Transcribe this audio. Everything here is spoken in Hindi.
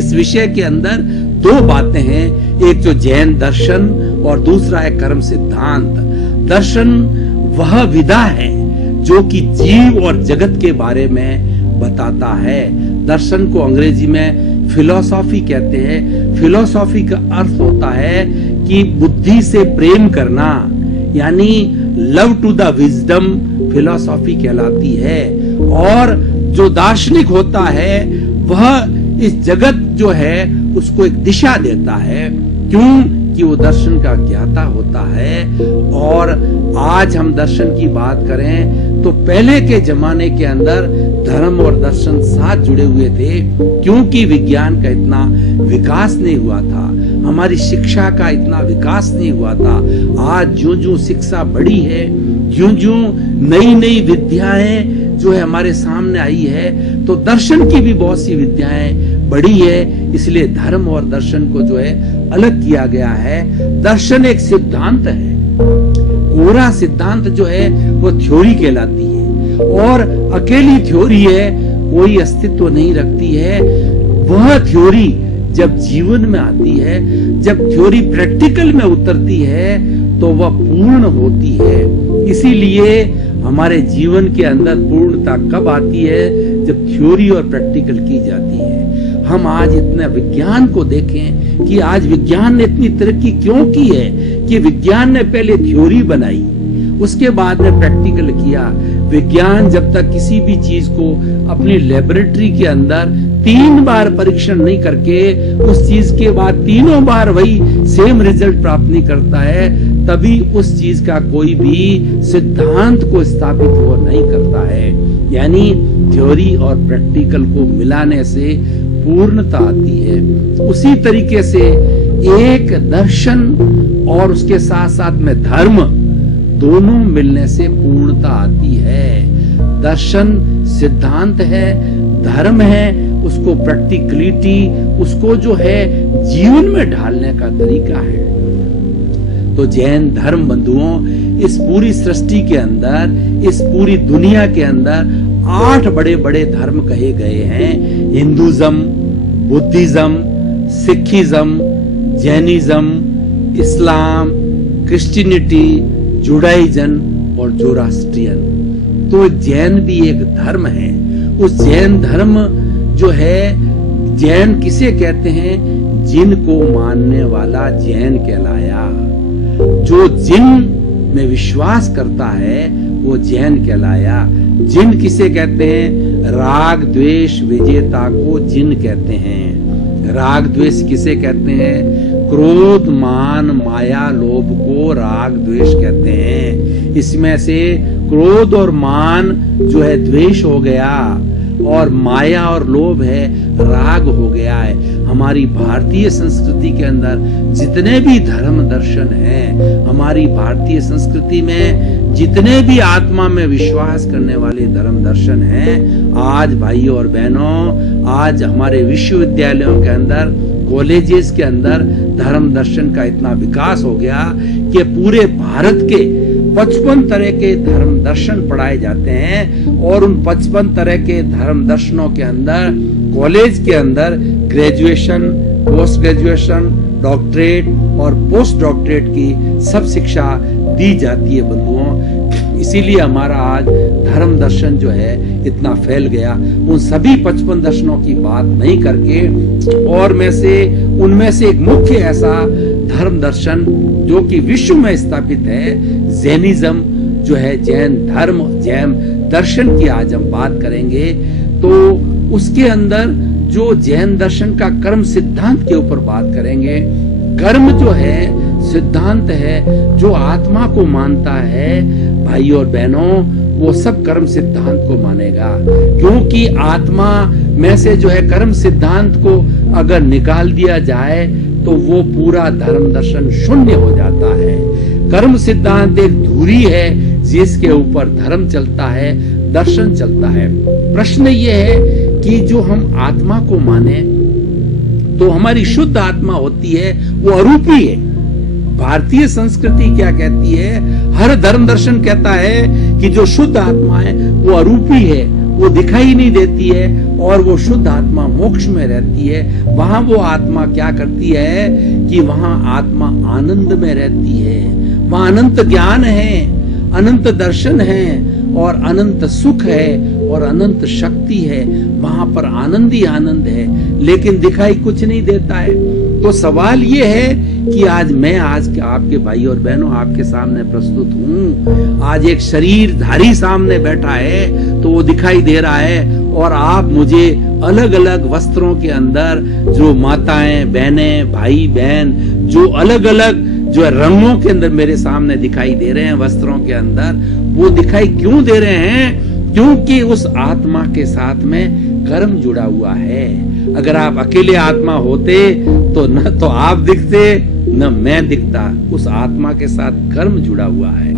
इस विषय के अंदर दो बातें हैं, एक जो जैन दर्शन और दूसरा है कर्म सिद्धांत। दर्शन वह विधा है जो कि जीव और जगत के बारे में बताता है। दर्शन को अंग्रेजी में फिलॉसफी कहते हैं। फिलॉसफी का अर्थ होता है कि बुद्धि से प्रेम करना, यानी love to the wisdom philosophy कहलाती है। और जो दार्शनिक होता है वह इस जगत जो है उसको एक दिशा देता है, क्यों कि वो दर्शन का ज्ञाता होता है। और आज हम दर्शन की बात करें तो पहले के जमाने के अंदर धर्म और दर्शन साथ जुड़े हुए थे, क्योंकि विज्ञान का इतना विकास नहीं हुआ था, हमारी शिक्षा का इतना विकास नहीं हुआ था। आज ज्यों ज्यों शिक्षा बढ़ी है, ज्यों ज्यों नई नई विद्याएं जो है हमारे सामने आई है, तो दर्शन की भी बहुत सी विद्याएं बढ़ी है। इसलिए धर्म और दर्शन को जो है अलग किया गया है। दर्शन एक सिद्धांत है, कोरा सिद्धांत जो है वो थ्योरी कहलाती है, और अकेली थ्योरी है, कोई अस्तित्व नहीं रखती है। वह थ्योरी जब जीवन में आती है, जब थ्योरी प्रैक्टिकल में उतरती है, तो वह पूर्ण होती है। इसीलिए हमारे जीवन के अंदर पूर्णता कब आती है? जब थ्योरी और प्रैक्टिकल की जाती है। हम आज इतना विज्ञान को देखें कि आज विज्ञान ने इतनी तरक्की क्यों की है कि विज्ञान ने पहले थ्योरी बनाई, उसके बाद में प्रैक्टिकल किया। विज्ञान जब तक किसी भी चीज को अपनी लेबोरेटरी के अंदर 3 बार परीक्षण नहीं करके उस चीज के बाद तीनों बार वही सेम रिजल्ट प्राप्त नहीं करता है, तभी उस चीज का कोई भी सिद्धांत को स्थापित वो नहीं करता है। यानी थ्योरी और प्रैक्टिकल को मिलाने से पूर्णता आती है। उसी तरीके से एक दर्शन और उसके साथ साथ में धर्म दोनों मिलने से पूर्णता आती है। दर्शन सिद्धांत है, धर्म है उसको प्रैक्टिकलिटी, उसको जो है जीवन में ढालने का तरीका है। तो जैन धर्म बंधुओं, इस पूरी सृष्टि के अंदर, इस पूरी दुनिया के अंदर 8 बड़े बड़े धर्म कहे गए हैं। हिंदुइज्म, बुद्धिज्म, सिखिज्म, जैनिज्म, इस्लाम, क्रिश्चियनिटी, जुडाइजन और जोरास्ट्रियन। तो जैन भी एक धर्म है। उस जैन धर्म जो है, जैन किसे कहते हैं? जिन को मानने वाला जैन कहलाया। जो जिन में विश्वास करता है वो जैन कहलाया। जिन किसे कहते हैं? राग द्वेष विजेता को जिन कहते हैं। राग द्वेष किसे कहते हैं? क्रोध मान माया लोभ को राग द्वेष कहते हैं। इसमें से क्रोध और मान जो है द्वेष हो गया, और माया और लोभ है राग हो गया है। हमारी भारतीय संस्कृति के अंदर जितने भी धर्म दर्शन हैं, हमारी भारतीय संस्कृति में जितने भी आत्मा में विश्वास करने वाले धर्म दर्शन हैं, आज भाइयों और बहनों, आज हमारे विश्वविद्यालयों के अंदर, कॉलेजेस के अंदर धर्म दर्शन का इतना विकास हो गया कि पूरे भारत के 55 तरह के धर्म दर्शन पढ़ाए जाते हैं। और उन 55 तरह के धर्म दर्शनों के अंदर कॉलेज के अंदर ग्रेजुएशन, पोस्ट ग्रेजुएशन, डॉक्टरेट और पोस्ट डॉक्टरेट की सब शिक्षा दी जाती है बंधुओं। इसीलिए हमारा आज धर्म दर्शन जो है इतना फैल गया। उन सभी 55 दर्शनों की बात नहीं करके, और उनमें से एक मुख्य ऐसा धर्म दर्शन जो कि विश्व में स्थापित है, जैनिज्म जो है, जैन धर्म, जैन दर्शन की आज हम बात करेंगे। तो उसके अंदर जो जैन दर्शन का कर्म सिद्धांत के ऊपर बात करेंगे। कर्म जो है सिद्धांत है, जो आत्मा को मानता है भाई और बहनों, वो सब कर्म सिद्धांत को मानेगा। क्योंकि आत्मा में से जो है कर्म सिद्धांत को अगर निकाल दिया जाए तो वो पूरा धर्म दर्शन शून्य हो जाता है। कर्म सिद्धांत एक धुरी है जिसके ऊपर धर्म चलता है, दर्शन चलता है। प्रश्न ये है कि जो हम आत्मा को माने तो हमारी शुद्ध आत्मा होती है, वो अरूपी है। भारतीय संस्कृति क्या कहती है? हर धर्म दर्शन कहता है कि जो शुद्ध आत्मा है वो अरूपी है, वो दिखाई नहीं देती है और वो शुद्ध आत्मा मोक्ष में रहती है। वहां वो आत्मा क्या करती है कि वहां आत्मा आनंद में रहती है, वहां अनंत ज्ञान है, अनंत दर्शन है और अनंत सुख है और अनंत शक्ति है। वहां पर आनंद ही आनंद है, लेकिन दिखाई कुछ नहीं देता है। तो सवाल ये है कि आज के आपके भाई और बहनों आपके सामने प्रस्तुत हूं। आज एक शरीरधारी सामने बैठा है तो वो दिखाई दे रहा है, और आप मुझे अलग अलग वस्त्रों के अंदर जो माताएं बहनें भाई बहन जो अलग अलग जो रंगों के अंदर मेरे सामने दिखाई दे रहे हैं वस्त्रों के अंदर, वो दिखाई क्यों दे रहे हैं? क्योंकि उस आत्मा के साथ में कर्म जुड़ा हुआ है। अगर आप अकेले आत्मा होते तो न तो आप दिखते न मैं दिखता, उस आत्मा के साथ कर्म जुड़ा हुआ है।